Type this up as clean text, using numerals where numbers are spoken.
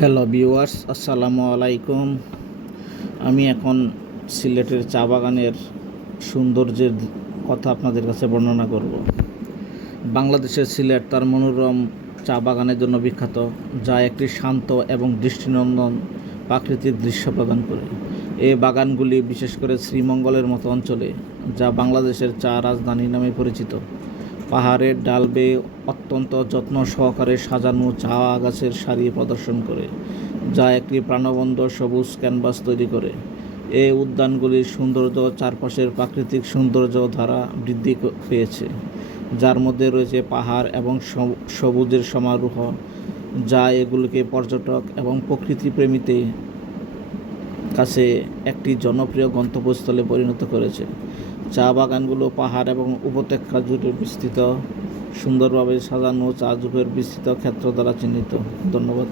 Hello viewers, আসসালামু আলাইকুম। আমি এখন সিলেটের চা বাগানের সৌন্দর্যের কথা আপনাদের কাছে বর্ণনা করব। বাংলাদেশের সিলেট তার মনোরম চা বাগানের জন্য বিখ্যাত, যা একটি শান্ত এবং দৃষ্টিনন্দন প্রাকৃতিক দৃশ্য প্রদান করে। এই বাগানগুলি বিশেষ করে শ্রীমঙ্গলের মতো অঞ্চলে, যা বাংলাদেশের চা রাজধানী নামে পরিচিত, পাহাড়ের ডাল বেয়ে অত্যন্ত যত্ন সহকারে সাজানো চা গাছের সারি প্রদর্শন করে, যা একটি প্রাণবন্ত সবুজ ক্যানভাস তৈরি করে। এই উদ্যানগুলির সৌন্দর্য চারপাশের প্রাকৃতিক সৌন্দর্য দ্বারা বৃদ্ধি পেয়েছে, যার মধ্যে রয়েছে পাহাড় এবং সবুজের সমারোহ, যা এগুলিকে পর্যটক এবং প্রকৃতিপ্রেমীদের কাছে একটি জনপ্রিয় গন্তব্যস্থলে পরিণত করেছে। চা বাগানগুলো পাহাড় এবং উপত্যকা জুড়ে বিস্তৃত, সুন্দরভাবে সাজানো চা জুপের বিস্তৃত ক্ষেত্র দ্বারা চিহ্নিত। ধন্যবাদ।